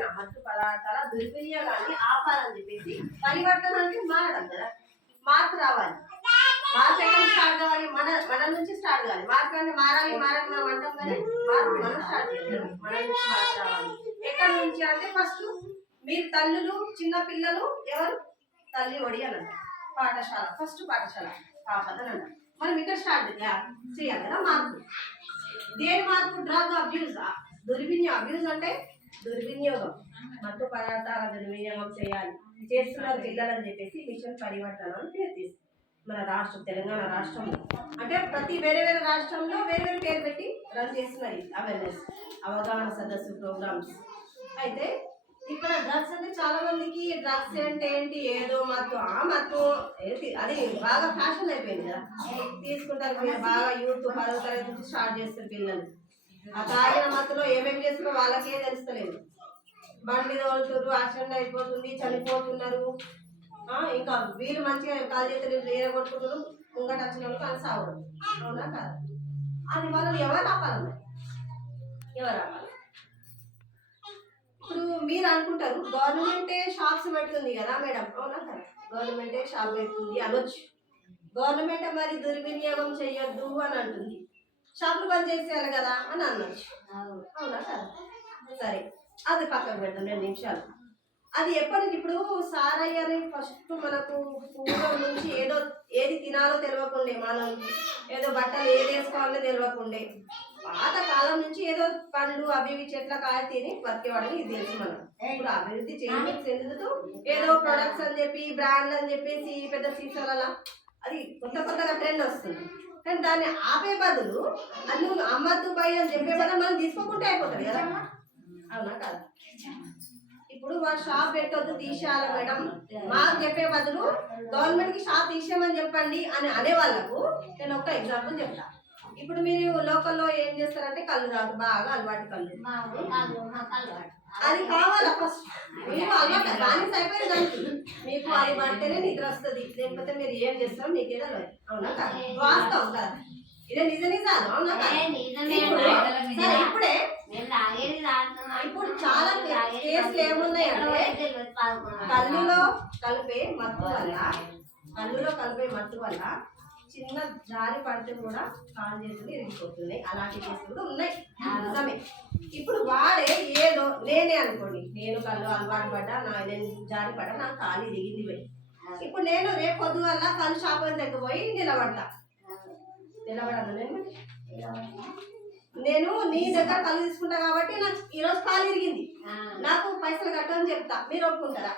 ఏదైనా మత్తు పదార్థాల దుర్వినియోగాన్ని ఆపాలని చెప్పేసి పరివర్తన అంటే మారడం కదా, మార్పు రావాలి. మార్పు ఎక్కడ స్టార్ట్ కావాలి? మన నుంచి స్టార్ట్ కావాలి. మార్పు అంటే మారాలి మనం అంటాం కానీ మార్పు మనం స్టార్ట్ చేయాలి. మన నుంచి మార్పు రావాలి. ఎక్కడి నుంచి అంటే ఫస్ట్ మీరు తల్లులు, చిన్న పిల్లలు ఎవరు తల్లి ఒడి అని అంటారు. పాఠశాల ఫస్ట్ పాఠశాల పాపదని అంటారు. మనం ఇక్కడ స్టార్ట్ చేయాలి కదా మార్పు. దేని మార్పు? డ్రగ్ అబ్యూజ్, అబ్యూజ్ అంటే దుర్వినియోగం, మత్తు పదార్థాల దుర్వినియోగం చేస్తున్నారు పిల్లలు అని చెప్పేసి మిషన్ పరివర్తన అని పేరు తీస్తారు. మన రాష్ట్రం తెలంగాణ రాష్ట్రంలో అంటే ప్రతి వేరే వేరే రాష్ట్రంలో వేరే వేరే పేరు పెట్టి రన్ చేస్తున్నాయి అవేర్నెస్, అవగాహన సదస్సు ప్రోగ్రామ్స్. అయితే ఇక్కడ డ్రగ్స్ అంటే చాలా మందికి డ్రగ్స్ అంటే ఏంటి, ఏదో మత్తు అది బాగా ఫ్యాషన్ అయిపోయింది కదా, తీసుకుంటారు బాగా యూత్ 10వ తరగతి నుంచి స్టార్ట్ చేస్తారు పిల్లలు. ఆ తాగిన మత్తులో ఏమేమి చేస్తున్నారో వాళ్ళకే తెలుస్తలేదు. బండి తోలుతున్నారు, యాక్సిడెంట్ అయిపోతుంది, చనిపోతున్నారు. ఇంకా వీళ్ళు మంచిగా కాలు చేతులు ఏరగొట్టుకున్నారు, ముంగట వచ్చిన వాళ్ళు కానీ సావడం. అవునా కాదు? అది వాళ్ళని ఎవరు ఆపాలి? ఎవరు ఆపాలి? ఇప్పుడు మీరు అనుకుంటారు గవర్నమెంటే షాప్స్ పెడుతుంది కదా మేడం, అవునా కదా? గవర్నమెంటే షాప్ పెడుతుంది అనొచ్చు. గవర్నమెంట్ మరి దుర్వినియోగం చెయ్యొద్దు అని అంటుంది, షాపులు బంద్ చేసేయాలి కదా అని అనొచ్చు. అవునా కదా? సరే, అది పక్కకు పెడతాం 2 నిమిషాలు. అది ఎప్పటికి ఇప్పుడు సారయ్య అని ఫస్ట్ మనకు పూర్వం నుంచి ఏది తినాలో తెలియకుండే, మనం ఏదో బట్టలు ఏది వేసుకోవాలో తెలియకుండే, పాతకాలం నుంచి ఏదో పండ్లు అవి చెట్ల కాయ తిని బతికేవాడని ఇది తెలుసు. మనం ఇప్పుడు అభివృద్ధి చెందుతూ ఏదో ప్రొడక్ట్స్ అని చెప్పి బ్రాండ్ అని చెప్పేసి పెద్ద సీసాల అది కొత్తగా ట్రెండ్ వస్తుంది. కానీ దాన్ని ఆపే బదులు అన్ను అమ్మద్దు పై అని చెప్పే బదులు మనం తీసుకోకుంటే అయిపోతుంది కదా, అవునా కదా? ఇప్పుడు వాళ్ళు షాప్ పెట్టొద్దు తీసేయాలి మేడం మాకు చెప్పే బదులు గవర్నమెంట్ కి షాప్ తీసేయమని చెప్పండి అని అనే వాళ్ళకు నేను ఒక ఎగ్జాంపుల్ చెప్తా. ఇప్పుడు మీరు లోకల్లో ఏం చేస్తారంటే కళ్ళు తాగు, బాగా అలవాటు కళ్ళు, అది కావాలా ఫస్ట్ మీరు అలవాటు బానిస అయిపోయింది దానికి. మీకు అది పడితేనే నిద్ర వస్తుంది, లేకపోతే మీరు ఏం చేస్తారో మీకేదో అవునా కదా? వాస్తవం కదా, ఇదే నిజాలు. అవునా కదా? ఇప్పుడే ఇప్పుడు చాలా కేసులు ఏమున్నాయంటే కళ్ళులో కలిపే మత్తు వల్ల చిన్న జారి పడితే కూడా కాలు చేతులు ఇరిగిపోతున్నాయి. అలాంటి కేసులు కూడా ఉన్నాయి, నిజమే. ఇప్పుడు వాడే ఏదో నేనే అనుకోండి, నేను కళ్ళు అలవాటు పడ్డా, నేను జారి పడ్డా, నాకు కాలు ఇరిగింది పోయి. ఇప్పుడు నేను రేపు పొద్దువల్ల కళ్ళు షాప్ అని తగ్గిపోయి నిలబడను. నేను నీ దగ్గర కళ్ళు తీసుకుంటా కాబట్టి నాకు ఈరోజు కాలు ఇరిగింది, నాకు పైసలు కట్టని చెప్తా, మీరు ఒప్పుకుంటారా?